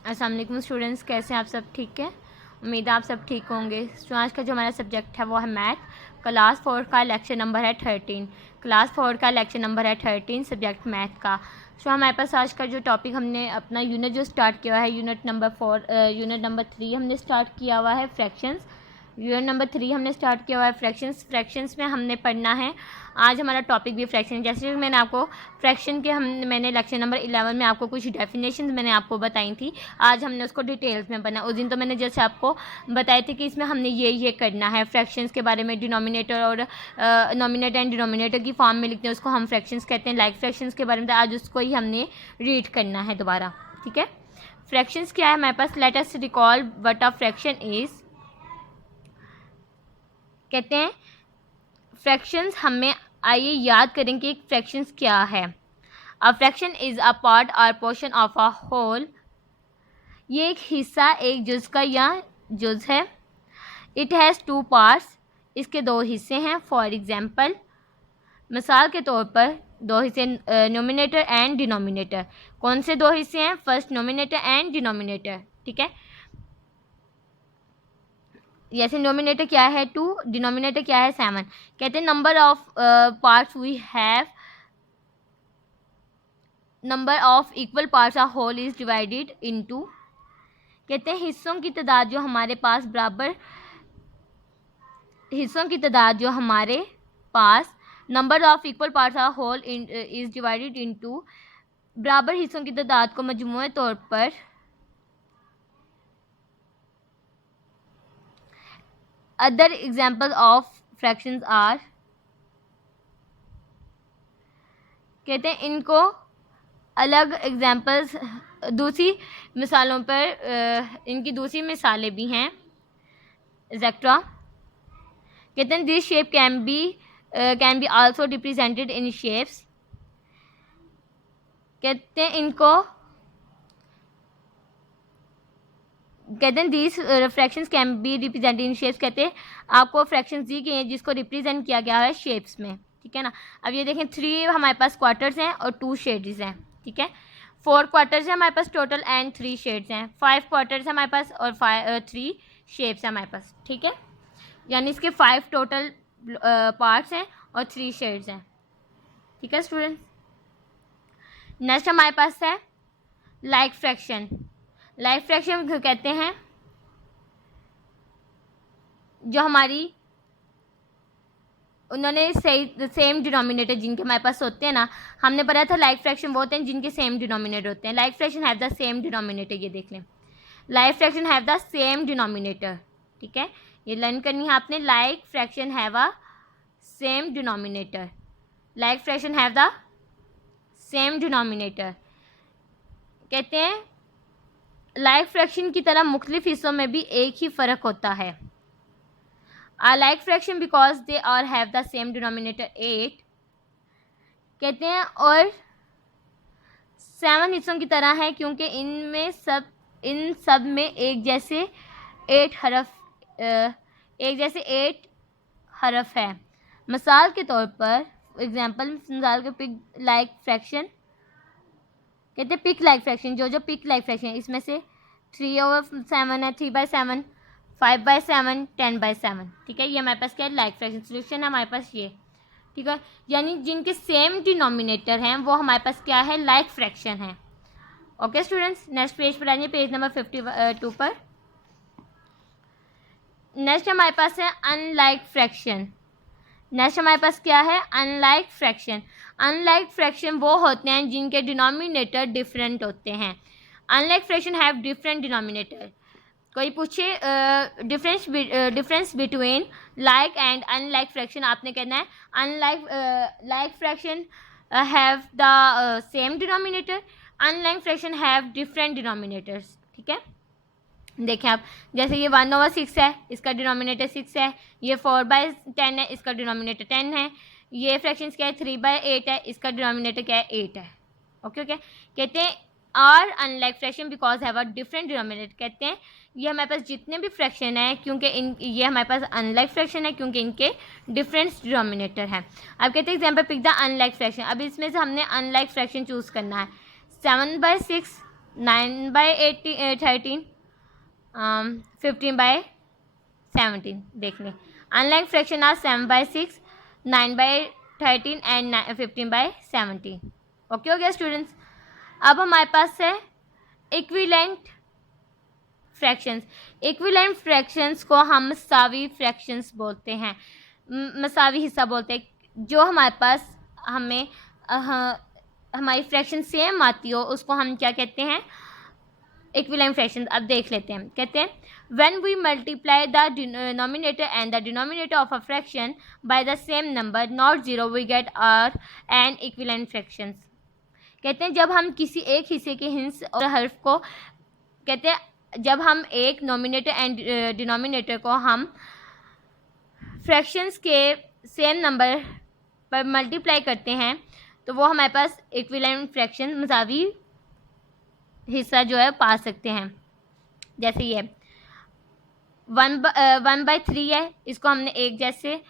अस्सलाम वालेकुम स्टूडेंट्स, कैसे हैं आप सब? ठीक है, उम्मीद है आप सब ठीक होंगे। तो आज का जो हमारा सब्जेक्ट है वो है मैथ। क्लास 4 का लेक्चर नंबर है 13। क्लास 4 का लेक्चर नंबर है 13, सब्जेक्ट मैथ का। तो हमारे पास आज का जो टॉपिक, हमने अपना यूनिट जो स्टार्ट किया है, यूनिट नंबर 3 हमने स्टार्ट किया हुआ है फ्रैक्शंस। यूनिट नंबर 3 हमने स्टार्ट किया हुआ है फ्रैक्शंस में हमने पढ़ना है। आज हमारा टॉपिक भी फ्रैक्शन, जैसे मैंने आपको फ्रैक्शन के मैंने लेक्चर नंबर 11 में आपको कुछ डेफिनेशन मैंने आपको बताई थी। आज हमने उसको डिटेल्स में बना। उस दिन तो मैंने जैसे आपको बताए थे कि इसमें हमने ये करना है फ्रैक्शंस के बारे में। डिनोमिनेटर और नॉमिनेटर एंड डिनोमिनेटर की फॉर्म में लिखते हैं, उसको हम फ्रैक्शंस कहते हैं। लाइक फ्रैक्शंस के बारे में आज उसको ही हमने रीड करना है दोबारा। ठीक है, फ्रैक्शंस क्या है हमारे पास? Let us recall what a fraction is. कहते हैं फ्रैक्शंस, हमें आइए याद करें कि एक फ्रैक्शंस क्या है। अ फ्रैक्शन इज़ अ पार्ट और पोर्शन ऑफ अ होल। ये एक हिस्सा, एक जुज़ का या जुज़ है। इट हैज़ टू पार्ट्स, इसके दो हिस्से हैं। फॉर एग्जाम्पल, मिसाल के तौर पर दो हिस्से, नोमिनेटर एंड डिनोमिनेटर। कौन से दो हिस्से हैं? First nominator and denominator. ठीक है, जैसे नोमिनेटर क्या है 2, डिनोमिनेटर क्या है 7। कहते हैं number of parts we have, number of equal parts of whole is divided into. कहते हैं हिस्सों की तादाद जो हमारे पास बराबर, हिस्सों की तादाद जो हमारे पास, number of equal parts of whole is divided into, बराबर हिस्सों की तादाद को मजमूई तौर पर। Other example of fractions are, कहते हैं इनको अलग एग्जाम्पल्स, दूसरी मिसालों पर इनकी दूसरी मिसालें भी हैं, एक्सेट्रा। कहते हैं this shape can be also represented in shapes. कहते हैं इनको, कहते हैं this fractions can be represented in shapes. कहते हैं आपको फ्रैक्शंस दी गई हैं जिसको रिप्रेजेंट किया गया है शेप्स में। ठीक है ना। अब ये देखें 3 हमारे पास क्वार्टर्स हैं और 2 शेड्स हैं। ठीक है, 4 क्वार्टर्स हैं हमारे पास टोटल एंड 3 शेड्स हैं। 5 क्वार्टर्स हैं हमारे पास और 3 शेप्स हैं हमारे पास। ठीक है, यानी इसके 5 टोटल पार्ट्स हैं और 3 शेड्स हैं। ठीक है स्टूडेंट्स, नेक्स्ट हमारे पास है लाइक फ्रैक्शन। लाइक फ्रैक्शन कहते हैं जो हमारी, उन्होंने सेम डिनोमिनेटर जिनके हमारे पास होते हैं ना, हमने पढ़ा था लाइक फ्रैक्शन वो होते हैं जिनके सेम डिनोमिनेटर होते हैं। Like fraction have the same denominator, ये देख लें, like fraction have the same denominator. ठीक है, ये लर्न करनी है आपने। Like fraction have a same denominator, like fraction have the same denominator. कहते हैं लाइक फ्रैक्शन की तरह मुख्तलिफ हिस्सों में भी एक ही फ़र्क होता है। A like fraction because they are have the same denominator 8। कहते हैं और 7 हिस्सों की तरह है क्योंकि इन सब में एक जैसे 8 हरफ है। मिसाल के तौर पर एग्जाम्पल, मिसाल के पिक लाइक फ्रैक्शन, कहते हैं पिक लाइक फ्रैक्शन, जो पिक लाइक फ्रैक्शन है इसमें से 3/7 है, 3/7, 5/7, 10/7। ठीक है, ये हमारे पास क्या है? Like fraction. सोल्यूशन है हमारे पास ये। ठीक है, यानी जिनके सेम डिनोमिनेटर हैं वो हमारे पास क्या है? लाइक फ्रैक्शन है। ओके स्टूडेंट्स, नेक्स्ट पेज पर आइए, पेज नंबर 52 पर। नेक्स्ट हमारे पास है अनलाइक फ्रैक्शन। नेक्स्ट हमारे पास क्या है? Unlike fraction. अनलाइक फ्रैक्शन वो होते हैं जिनके डिनोमिनेटर डिफरेंट होते हैं। Unlike fraction have different denominator. कोई पूछे difference between like and unlike fraction, आपने कहना है like fraction have the same denominator, unlike fraction have different denominators. ठीक है, देखें आप, जैसे ये 1/6 है, इसका डिनोमिनेटर 6 है। ये 4/10 है, इसका डिनोमिनेटर 10 है। ये फ्रैक्शंस क्या है? 3/8 है, इसका डिनोमिनेटर क्या है? 8 है। ओके ओके, कहते हैं are unlike fraction because have a different denominator. कहते हैं ये हमारे पास जितने भी फ्रैक्शन है, क्योंकि ये हमारे पास अनलाइक फ्रैक्शन है क्योंकि इनके डिफरेंट डिनोमिनेटर हैं। अब कहते हैं example pick the unlike fraction. अब इसमें से हमने अनलाइक फ्रैक्शन चूज़ करना है। 7/6 9/13, 15/17 देख लें। Unlike fraction are 7/6, 9/13 and 15/17। Okay हो गया स्टूडेंट्स। अब हमारे पास है इक्विवेलेंट फ्रैक्शंस। इक्विवेलेंट फ्रैक्शंस को हम मसावी फ्रैक्शंस बोलते हैं, मसावी हिस्सा बोलते हैं। जो हमारे पास हमें हमारी फ्रैक्शन सेम आती हो उसको हम क्या कहते हैं, इक्विवेलेंट फ्रैक्शंस। अब देख लेते हैं। कहते हैं when we multiply the denominator and the denominator of a fraction by the same number not zero we get are an equivalent fractions. कहते हैं जब हम किसी एक हिस्से के हिंस और हर्फ को, कहते हैं जब हम एक नोमिनेटर एंड डिनोमिनेटर को हम फ्रैक्शंस के सेम नंबर पर मल्टीप्लाई करते हैं तो वो हमारे पास इक्विवेलेंट फ्रैक्शन मसावी हिस्सा जो है पा सकते हैं। जैसे ये 1/3 है, इसको हमने एक जैसे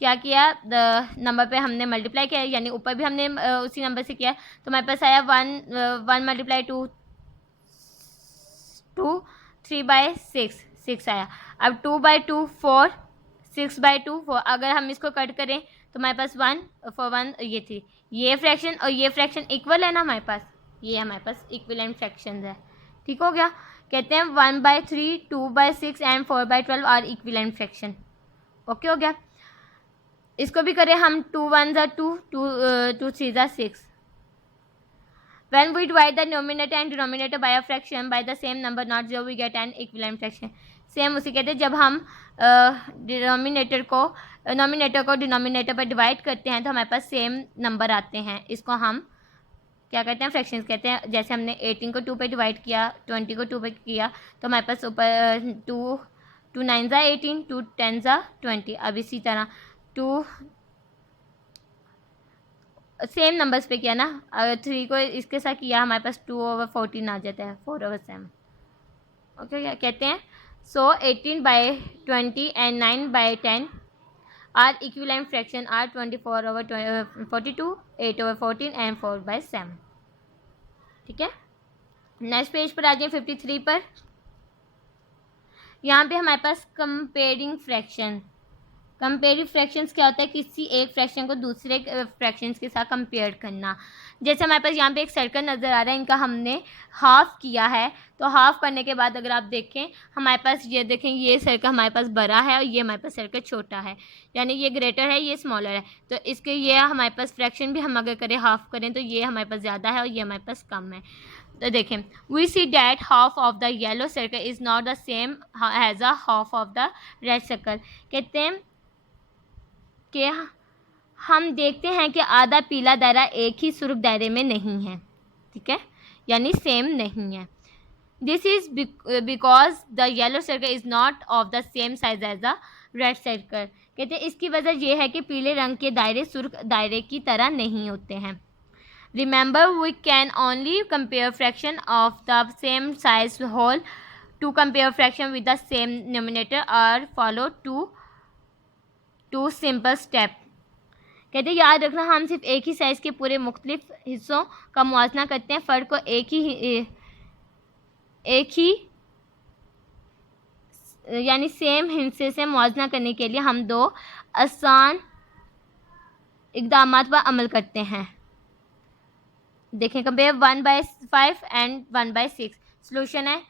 क्या किया, नंबर पे हमने मल्टीप्लाई किया, यानी ऊपर भी हमने उसी नंबर से किया, तो हमारे पास आया 1 × 2 3/6 6 आया। अब 2/2 4, 6/2 4। अगर हम इसको कट करें तो हमारे पास 1 for 1 ये थी। ये फ्रैक्शन और ये फ्रैक्शन इक्वल है ना हमारे पास, ये हमारे पास इक्विवेलेंट फ्रैक्शंस है। ठीक हो गया। कहते हैं 1/3, 2/6 and 4/12 are equivalent fraction. Okay हो गया। इसको भी करें हम 2 1 2, 2 3 6। When we divide the numerator and denominator by a fraction by the same number not zero we get an equivalent fraction। Same उसी कहते हैं जब हम नोमिनेटर को डिनोमिनेटर पर डिवाइड करते हैं तो हमारे पास सेम नंबर आते हैं। इसको हम क्या कहते हैं, फ्रैक्शंस कहते हैं। जैसे हमने 18 को 2 पे डिवाइड किया, 20 को 2 पे किया, तो हमारे पास ऊपर 2 9 18, 2 10 20। अब इसी तरह 2 सेम नंबर्स पे किया ना, अगर 3 को इसके साथ किया हमारे पास 2/14 आ जाता है, 4/7। ओके क्या कहते हैं, so 18/20 and 9/10 are equivalent fraction are 24/42, 8/14 and 4/7। ठीक है। नेक्स्ट पेज पर आ जाए 53 पर। यहाँ पे हमारे पास कंपेयरिंग फ्रैक्शन। कंपेयरिंग फ्रैक्शंस क्या होता है, किसी एक फ्रैक्शन को दूसरे फ्रैक्शंस के साथ कंपेयर करना। जैसे हमारे पास यहाँ पे एक सर्कल नज़र आ रहा है, इनका हमने हाफ़ किया है, तो हाफ़ करने के बाद अगर आप देखें हमारे पास ये देखें, ये सर्कल हमारे पास बड़ा है और ये हमारे पास सर्कल छोटा है, यानी ये ग्रेटर है ये स्मॉलर है। तो इसके ये हमारे पास फ्रैक्शन भी हम अगर करें हाफ़ करें तो ये हमारे पास ज़्यादा है और ये हमारे पास कम है। तो देखें, we see that half of the yellow circle is not the same as a half of the red circle. कहते हैं कि हम देखते हैं कि आधा पीला दायरा एक ही सुर्ख दायरे में नहीं है। ठीक है, यानी सेम नहीं है। This is because the yellow circle is not of the same size as the red circle. कहते हैं इसकी वजह यह है कि पीले रंग के दायरे सुर्ख दायरे की तरह नहीं होते हैं। Remember we can only compare fraction of the same size whole to compare fraction with the same denominator और फॉलो टू सिंपल स्टेप। कहते हैं याद रखना हम सिर्फ एक ही साइज़ के पूरे मुख्तलिफ हिस्सों का मुआवजा करते हैं। फ़र्क को एक ही यानी सेम हिस्से से मुआवजा करने के लिए हम 2 आसान इक़दामात पर अमल करते हैं। देखें, कंपेयर 1/5 एंड 1/6। सॉल्यूशन है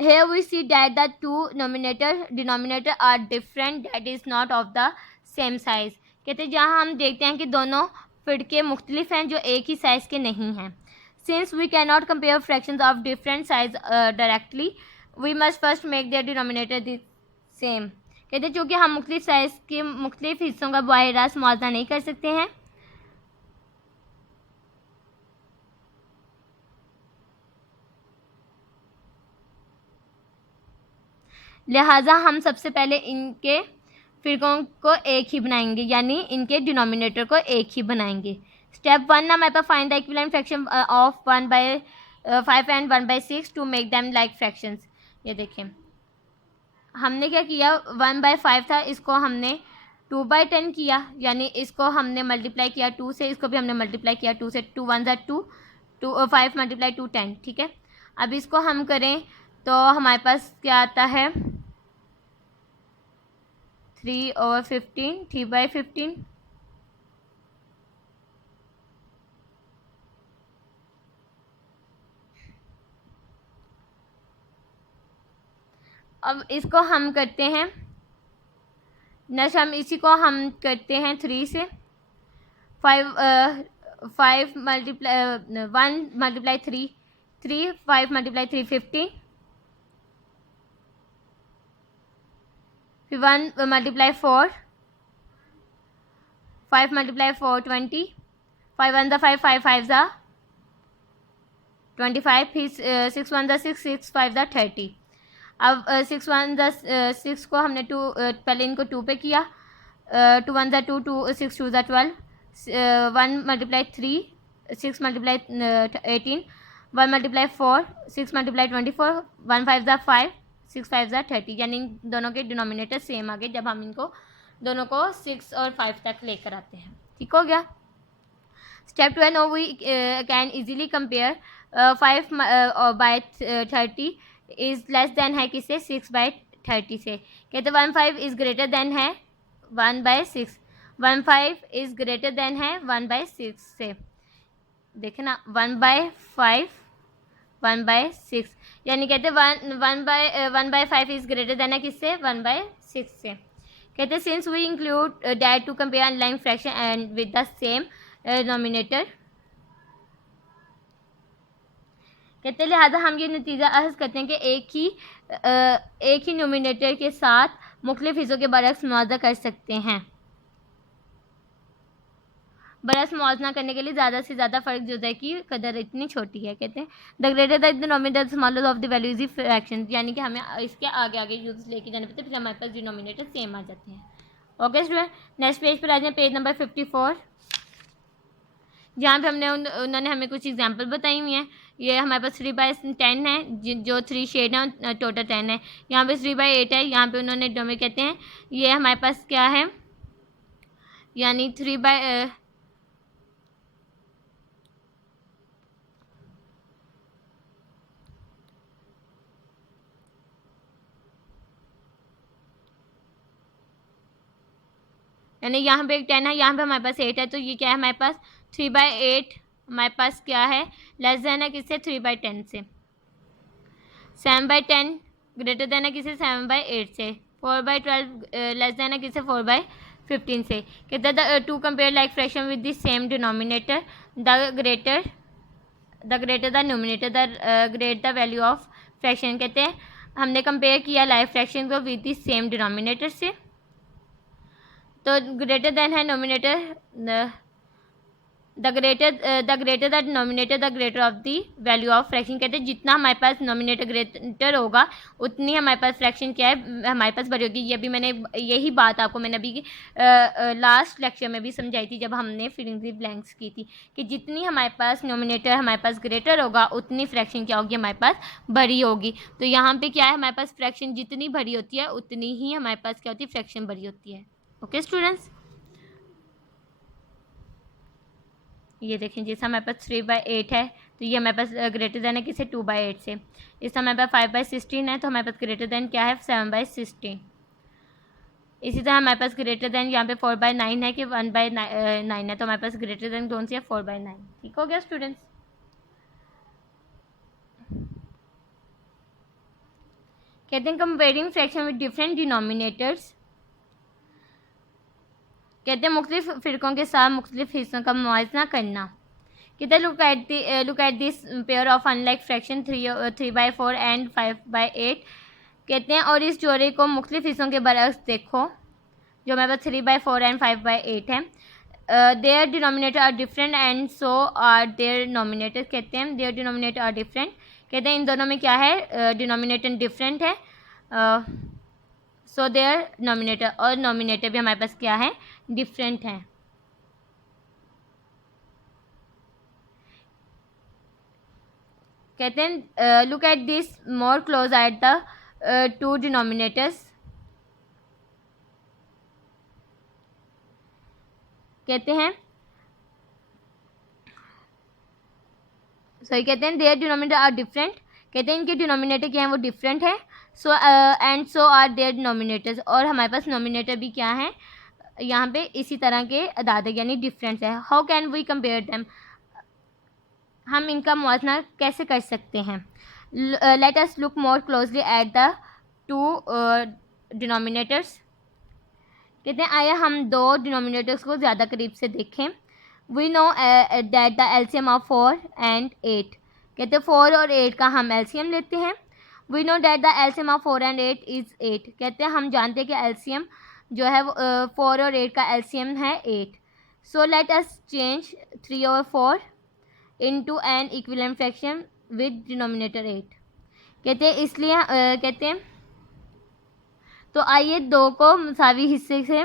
Here we see that the two denominator are different, that is not of the same size। कहते हैं जहाँ हम देखते हैं कि दोनों फिरके मुख्तलिफ हैं जो एक ही साइज़ के नहीं हैं। Since we cannot compare fractions of different size directly, we must first make their denominator the same। कहते हैं चूँकि हम मुख्तलिफ साइज़ के मुख्तलिफ हिस्सों का बाहर रास्त मुआवजा नहीं कर सकते हैं, लिहाजा हम सबसे पहले इनके फिरकों को एक ही बनाएंगे, यानी इनके डिनोमिनेटर को एक ही बनाएंगे। स्टेप 1 ना हमारे पास find the equivalent fraction of 1/5 and 1/6 to make them like fractions. ये देखें हमने क्या किया, 1/5 था, इसको हमने 2/10 किया, यानी इसको हमने मल्टीप्लाई किया 2 से, इसको भी हमने मल्टीप्लाई किया 2 से। 2 1 2, 5 मल्टीप्लाई 2 10, ठीक है। अब इसको हम करें तो हमारे पास क्या आता है, 3/15, 3/15। अब इसको हम करते हैं नेक्स्ट, हम इसी को हम करते हैं 3 से। 5 मल्टीप्लाई 1 मल्टीप्लाई 3, 5 मल्टीप्लाई 3 15, फिर 1 मल्टीप्लाई 4, 5 मल्टीप्लाई 4 20, 5 1 5, 5 5 25, फिर 6 1 6, 6 5 30। अब 6 1 6 को हमने 2 पहले इनको 2 पे किया, 2 1 2, 2 6 2 12, 1 मल्टीप्लाई 3, 6 मल्टीप्लाई 18, 1 मल्टीप्लाई 4, 6 मल्टीप्लाई 24, 1 5 5, 6 5 30, यानी दोनों के डिनोमिनेटर सेम आ गए जब हम इनको दोनों को 6 और 5 तक लेकर आते हैं। ठीक हो गया। स्टेप 2 है, no we can easily compare 5 by 30 is less than है किससे, 6/30 से। कहते 1/5 इज ग्रेटर देन है 1/6, 1/5 इज ग्रेटर देन है 1/6 से। देखे ना, 1/5 1/6, यानी कहते 1/5 इज ग्रेटर देन है किससे, 1/6 से। कहते since we include that to compare unlike fraction and with the same denominator, कहते लिहाजा हम ये नतीजा अहस करते हैं कि एक ही नोमिनेटर के साथ मुख्तलिफ हिस्सों के बरक्स मुआवजा कर सकते हैं। बरक्स मुआवजा करने के लिए ज़्यादा से ज़्यादा फ़र्क जो है कि कदर इतनी छोटी है। कहते हैं the greater the denominator smaller of the value is fraction, यानी कि हमें इसके आगे आगे यूज लेके जाने पड़ते, फिर हमारे पास डिनोमिनेटर सेम आ जाते हैं। ओके स्टूडेंट, नेक्स्ट पेज पर आ जाए, पेज नंबर 54, जहाँ पे उन्होंने हमें कुछ एग्जांपल बताई हुई हैं। ये हमारे पास 3/10 है, जो 3 शेड है, टोटल 10 है। यहाँ पे 3/8 है, यहाँ पे उन्होंने डोमे कहते हैं। ये हमारे पास क्या है, यानी 3/, यानी यहाँ पे एक 10 है, यहाँ पे हमारे पास 8 है, तो ये क्या है हमारे पास 3/8 हमारे पास क्या है, लेस देन है किससे, 3/10 से। 7/10 ग्रेटर देन है किससे, 7/8 से। 4/12 लेस देन है किससे, 4/15 से। कहते हैं to compare like fraction with the same denominator, the greater the numerator the great the value of fraction. कहते हैं हमने कंपेयर किया लाइक फ्रैक्शन को विद द सेम डिनोमिनेटर से, तो ग्रेटर देन है numerator, the greater the denominator the greater of the value of fraction. कहते हैं जितना हमारे पास नोमिनेटर ग्रेटर होगा उतनी हमारे पास फ्रैक्शन क्या है, हमारे पास बड़ी होगी। ये भी यही बात आपको मैंने अभी लास्ट लेक्चर में भी समझाई थी जब हमने फिलिंग द ब्लैंक्स की थी, कि जितनी हमारे पास नोमिनेटर हमारे पास ग्रेटर होगा उतनी फ्रैक्शन क्या होगी, हमारे पास बड़ी होगी। तो यहाँ पे क्या है, हमारे पास फ्रैक्शन जितनी बड़ी होती है उतनी ही हमारे पास क्या होती है, फ्रैक्शन बड़ी होती है। ओके स्टूडेंट्स, ये देखें जैसे हमारे पास 3/8 है, तो ये हमारे पास ग्रेटर देन है किसे, 2/8 से। इस हमारे पास 5/16 है, तो हमारे पास ग्रेटर देन क्या है, 7/16। इसी तरह हमारे पास ग्रेटर देन यहाँ पे 4/9 है कि 1/9 है, तो हमारे पास ग्रेटर देन कौन सी है, 4/9। ठीक हो गया स्टूडेंट्स। कहते हैं comparing fraction with different denominators, कहते हैं मुख्तलिफ फ़िरकों के साथ मुख्तलिफ हिस्सों का मुआवजा करना। कहते हैं look at this pair of unlike fraction 3/4 and 5/8। कहते हैं और इस जोड़े को मुख्तलिफ हिस्सों के बरक्स देखो, जो हमारे पास 3/4 एंड 5/8 है। Their denominator are different and so are their numerator. कहते हैं देयर डिनोमिनेटर आर डिफरेंट, कहते हैं इन दोनों में क्या है, डिनोमिनेटर डिफरेंट है, सो देयर नोमिनेटर, और नोमिनेटर भी हमारे पास क्या है, डिफरेंट है। कहते हैं look at this more close eight the two denominators. कहते हैं कहते हैं देयर डिनोमिनेटर आर डिफरेंट, कहते हैं इनके डिनोमिनेटर क्या है वो डिफरेंट है। So and so are their denominators, और हमारे पास नोमिनेटर भी क्या है यहाँ पे इसी तरह के अदाद यानी डिफरेंस है। How can we compare them, हम इनका मुआवजा कैसे कर सकते हैं। Let us look more closely at the two denominators, कहते हैं आइए हम दो डिनोमिनेटर्स को ज़्यादा करीब से देखें। We know that the LCM of 4 and 8, कहते हैं 4 और 8 का हम एलसीएम लेते हैं। We know that the LCM of 4 and 8 is 8, कहते हैं हम जानते हैं कि एलसीएम जो है वो 4 और 8 का एलसीएम है 8। So let us change 3/4 into an equivalent fraction with denominator 8, कहते हैं इसलिए कहते हैं तो आइए दो को मुसावी हिस्से से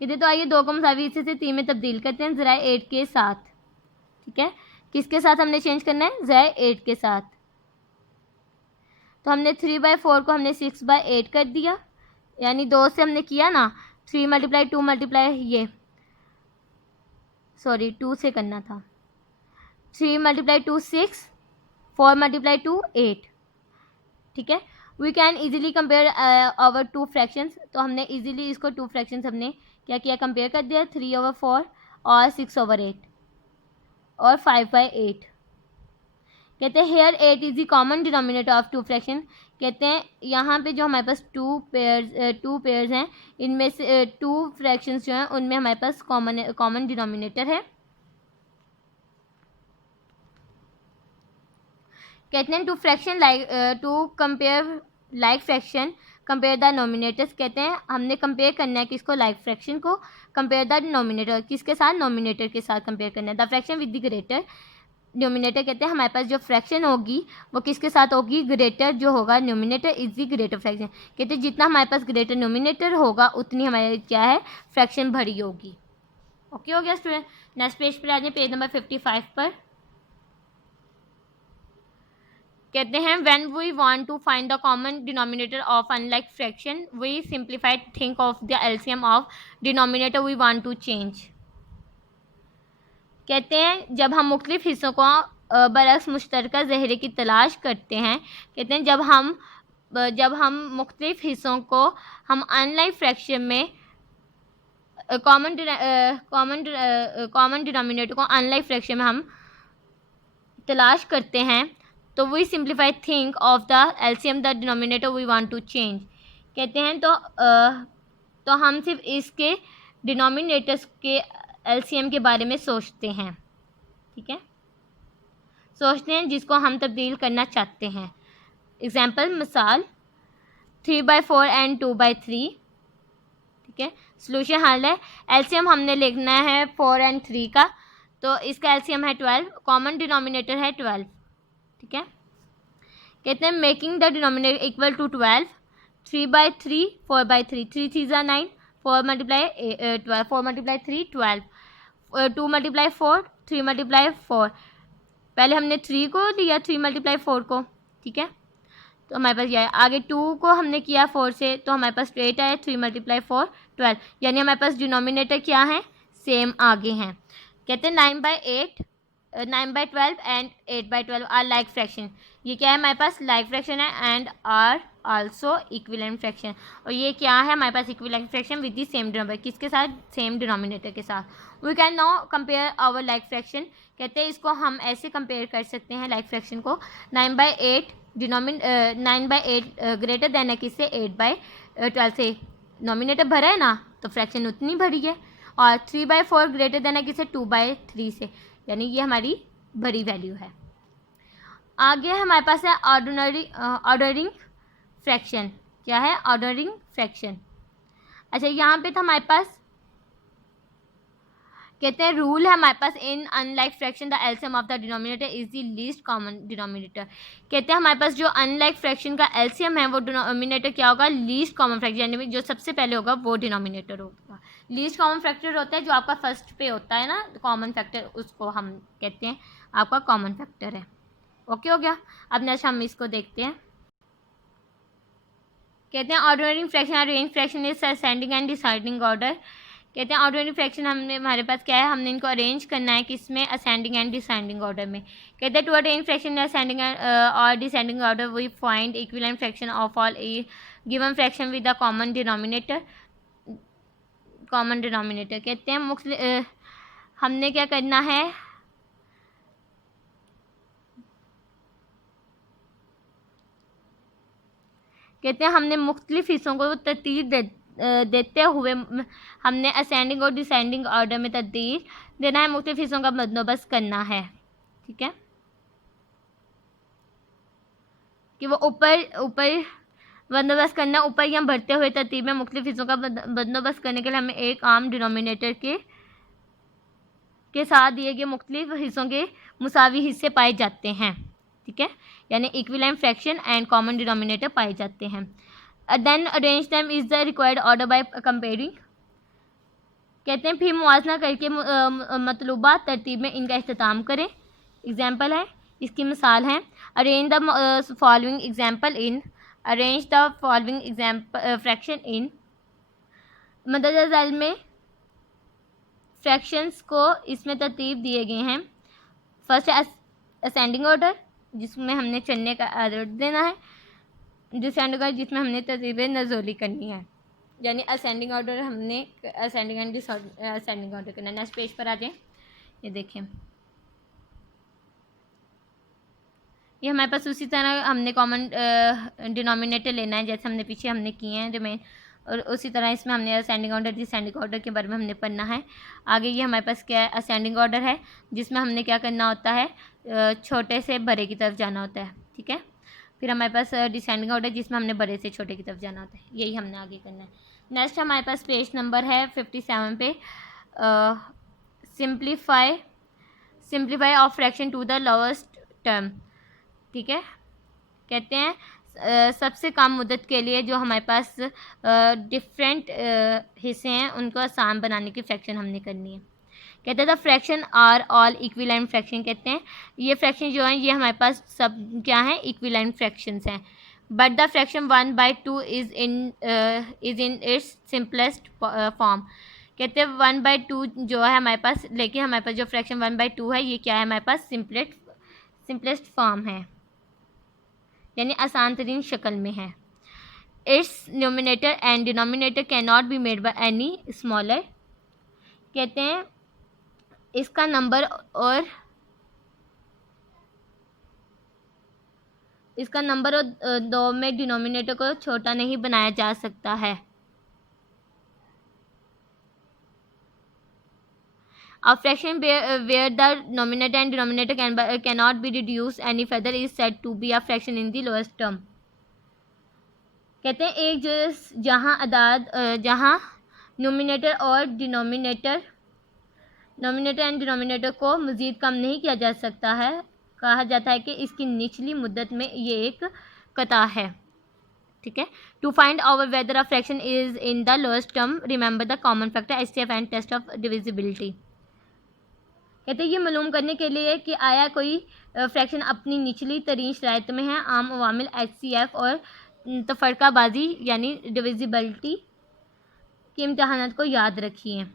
कहते तो आइए दो को मुसावी हिस्से से 3 में तब्दील करते हैं ज़रा 8 के साथ। ठीक है, किसके साथ हमने चेंज करना है, ज़रा 8 के साथ। तो हमने 3/4 को हमने 6/8 कर दिया, यानी 2 से हमने किया ना 3 × 2 × ये 2 से करना था। 3 × 2 6, 4 × 2 8। ठीक है, we can easily compare our two fractions, तो हमने ईजिली इसको टू फ्रैक्शंस हमने क्या किया, कंपेयर कर दिया 3/4 और 6/8 और 5/8। कहते हैं here 8 is the common denominator of two fraction, कहते हैं यहाँ पे जो हमारे पास टू पेयर्स हैं इनमें से 2 फ्रैक्शंस जो हैं उनमें हमारे पास कॉमन डिनोमिनेटर है। कहते हैं two fraction to compare like fraction compare the numerators, कहते हैं हमने कंपेयर करना है किसको, लाइक फ्रैक्शन को। कंपेयर द नोमिनेटर किसके साथ, नोमिनेटर के साथ कंपेयर करना है। The fraction with the greater numerator, कहते हैं हमारे पास जो फ्रैक्शन होगी वो किसके साथ होगी, ग्रेटर जो होगा nominator is the greater fraction, कहते हैं जितना हमारे पास ग्रेटर नोमिनेटर होगा उतनी हमारे क्या है फ्रैक्शन भरी होगी। ओके हो गया स्टूडेंट। नेक्स्ट पेज पर आ जाए, पेज नंबर 55 पर। कहते हैं when we want to find the common denominator of unlike fraction we simplified think of the LCM of denominator we want to change, कहते हैं जब हम मुख्तलिफ हिस्सों को बरअक्स मुश्तरका ज़हरे की तलाश करते हैं, कहते हैं जब हम मुख्तलिफ हिस्सों को हम अनलाइक फ्रैक्शन में कॉमन डिनोमिनेटर को अनलाइक फ्रैक्शन में हम तलाश करते हैं तो we simplify think of the LCM the denominator we want to change, कहते हैं तो हम सिर्फ इसके डिनोमिनेटर्स के एलसीएम के बारे में सोचते हैं। ठीक है, सोचते हैं जिसको हम तब्दील करना चाहते हैं। एग्जाम्पल मिसाल 3/4 and 2/3। ठीक है, सोल्यूशन हल है। एलसीएम हमने लिखना है 4 and 3 का, तो इसका एलसीएम है 12, कॉमन डिनोमिनेटर है 12। ठीक है, कहते हैं making the denominator equal to 12, 3/3 4/3, 3 3 9, 4 × 12, 4 × 3 12, 2 × 4 3 × 4, पहले हमने 3 को लिया 3 × 4 को। ठीक है, तो हमारे पास यह है। आगे 2 को हमने किया 4 से, तो हमारे पास 8 आया, 3 × 4 12, यानी हमारे पास डिनोमिनेटर क्या है, सेम आगे हैं। कहते हैं 9/12 एंड 8/12 आर लाइक फ्रैक्शन, ये क्या है हमारे पास लाइक फ्रैक्शन है and are also equivalent fraction, और ये क्या है हमारे पास equivalent fraction with the same denominator, किसके साथ, सेम डिनोमिनेटर के साथ। We can now compare our like fraction, कहते हैं इसको हम ऐसे कंपेयर कर सकते हैं लाइक फ्रैक्शन को 9/8 ग्रेटर देन है किससे, 8/12 से, नोमिनेटर भरा है ना तो फ्रैक्शन उतनी भरी है, और 3/4 ग्रेटर देन है किससे, 2/3 से, यानी ये हमारी भरी वैल्यू है। आगे हमारे पास है ऑर्डरिंग फ्रैक्शन, क्या है ऑर्डरिंग फ्रैक्शन। अच्छा, यहाँ पे था हमारे पास कहते हैं रूल है हमारे पास in unlike fraction the LCM of the denominator is the least common denominator, कहते हैं हमारे पास जो अनलाइक फ्रैक्शन का एलसीएम है वो डिनोमिनेटर क्या होगा, लीस्ट कॉमन फ्रैक्शन, यानी जो सबसे पहले होगा वो डिनोमिनेटर होगा। लीस्ट कॉमन फैक्टर होता है जो आपका फर्स्ट पे होता है ना कॉमन फैक्टर, उसको हम कहते हैं आपका कॉमन फैक्टर है। ओके हो गया। अब नेक्स्ट हम इसको देखते हैं। कहते हैं ऑर्डिनरी फ्रैक्शन और range fraction is ascending and deciding order. कहते हैं ऑर्डिनरी फ्रैक्शन हमारे पास क्या है, हमने इनको अरेंज करना है किसमें, असेंडिंग एंड डिसेंडिंग ऑर्डर में। कहते हैं टू अरेंज फ्रैक्शन असेंडिंग और descending order we find equivalent fraction of all given fraction with the common denominator. कहते हैं हमने क्या करना है, कहते हैं हमने मुख्तलिफ हिस्सों को तरतीब देते हुए हमने असेंडिंग और डिसेंडिंग ऑर्डर में तरतीब देना है, मुख्तलिफ हिस्सों का बंदोबस्त करना है। ठीक है, कि वो ऊपर बंदोबस्त करना, ऊपर या बढ़ते हुए तरतीब में मुख्तलिफ हिस्सों का बंदोबस्त करने के लिए हमें एक आम डिनोमिनेटर के साथ दिए गए मुख्तलिफ हिस्सों के मुसावी हिस्से पाए जाते हैं। ठीक है, यानी equivalent fraction and common denominator पाए जाते हैं। Then arrange them is the required order by comparing. कहते हैं फिर मुआवजा करके मतलूबा तरतीब में इनका इख्तिताम करें। एग्जाम्पल है, इसकी मिसाल है, arrange the following example in, arrange the following example fraction in. मदरजा झैल में फ्रैक्शंस को इसमें तरतीब दिए गए हैं। फर्स्ट है असेंडिंग ऑर्डर, जिसमें हमने चलने का आर्डर देना है, डिसेंडिंग ऑर्डर जिसमें हमने तरतीब नज़ोली करनी है, यानी असेंडिंग ऑर्डर हमने असेंडिंग एंड असेंडिंग ऑर्डर करना है। नेक्स्ट पेज पर आ जाए, ये देखें, ये हमारे पास उसी तरह हमने कॉमन डिनोमिनेटर लेना है जैसे हमने पीछे हमने किए हैं रिमेन, और उसी तरह इसमें हमने असेंडिंग ऑर्डर डिसेंडिंग ऑर्डर के बारे में हमने पढ़ना है आगे। ये हमारे पास क्या है, असेंडिंग ऑर्डर है, जिसमें हमने क्या करना होता है, छोटे से बड़े की तरफ जाना होता है। ठीक है, फिर हमारे पास डिसेंडिंग ऑर्डर जिसमें हमने बड़े से छोटे की तरफ जाना होता है। यही हमने आगे करना है। नेक्स्ट हमारे पास पेज नंबर है 57 पे, simplify of fraction to the lowest term. ठीक है, कहते हैं सबसे कम मुद्दत के लिए जो हमारे पास डिफरेंट हिस्से हैं उनको आसान बनाने की फ्रैक्शन हमने करनी है। कहते हैं the fraction are all equivalent fraction. कहते हैं ये फ्रैक्शन जो हैं ये हमारे पास सब क्या हैं, इक्विवेलेंट फ्रैक्शंस हैं। But the fraction 1/2 is in its simplest form. कहते हैं 1/2 जो है हमारे पास, लेकिन हमारे पास जो फ्रैक्शन 1/2 है ये क्या है, हमारे पास सिंपलेस्ट फॉर्म है, यानी आसान तरीन शक्ल में है। Its numerator and denominator can not be made by any smaller. कहते हैं इसका नंबर और दो में डिनोमिनेटर को छोटा नहीं बनाया जा सकता है। A fraction where the numerator and denominator cannot be reduced any further is said to be a fraction in the lowest term। कहते हैं एक जो जहाँ नोमिनेटर और डिनोमिनेटर एंड डिनोमिनेटर को मज़ीद कम नहीं किया जा सकता है, कहा जाता है कि इसकी निचली मुद्दत में ये एक कता है। ठीक है, to find out whether a fraction is in the lowest term remember the common factor HCF and test of divisibility. कहते हैं ये मालूम करने के लिए कि आया कोई फ्रैक्शन अपनी निचली तरीन शराइत में है, आम अवामिल HCF और तफरकाबाजी यानी डिविजिबिलिटी के इम्तहानात को याद रखिए।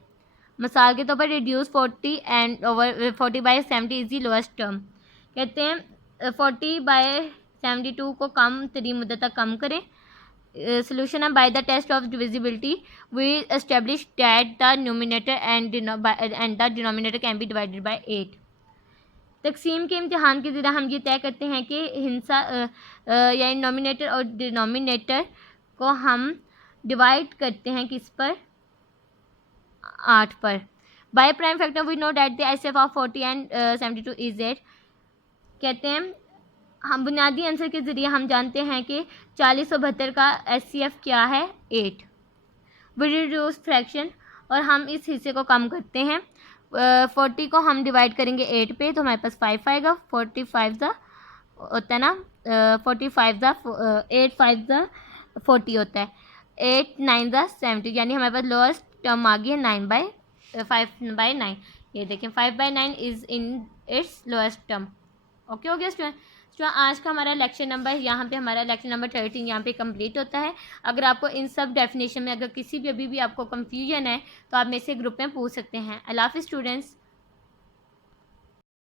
मिसाल के तौर पर reduce 40/70 is the lowest term. कहते हैं 40/72 को कम तरीन मुद्दत तक कम करें। Solution है by the test of divisibility we establish that the numerator and the denominator can be divided by 8। तकसीम के इम्तिहान के ज़रिए हम ये तय करते हैं कि हिस्सा या नोमिनेटर और डिनोमिनेटर को हम डिवाइड करते हैं किस पर, 8 पर। By prime factor we know that the HCF of 40 and 72 is 8। कहते हैं हम बुनियादी आंसर के ज़रिए हम जानते हैं कि 40 और 72 का HCF क्या है, 8। वी रिड्यूस फ्रैक्शन और हम इस हिस्से को कम करते हैं। 40 को हम डिवाइड करेंगे 8 पे तो हमारे पास 5 आएगा। 45 ज़ा होता है ना, 45 ज़ा 8 5 ज़ा 40 होता है, 8 9 ज़ा 70, यानी हमारे पास लोएस्ट टर्म आ गई है 5/9। ये देखें 5/9 is in its lowest term. Okay हो गया जो आज का हमारा लेक्चर नंबर यहाँ पे हमारा लेक्चर नंबर 13 यहाँ पे कंप्लीट होता है। अगर आपको इन सब डेफिनेशन में अगर किसी भी अभी भी आपको कंफ्यूजन है तो आप मेरे से ग्रुप में पूछ सकते हैं। अल्लाह हाफ़िज़ स्टूडेंट्स।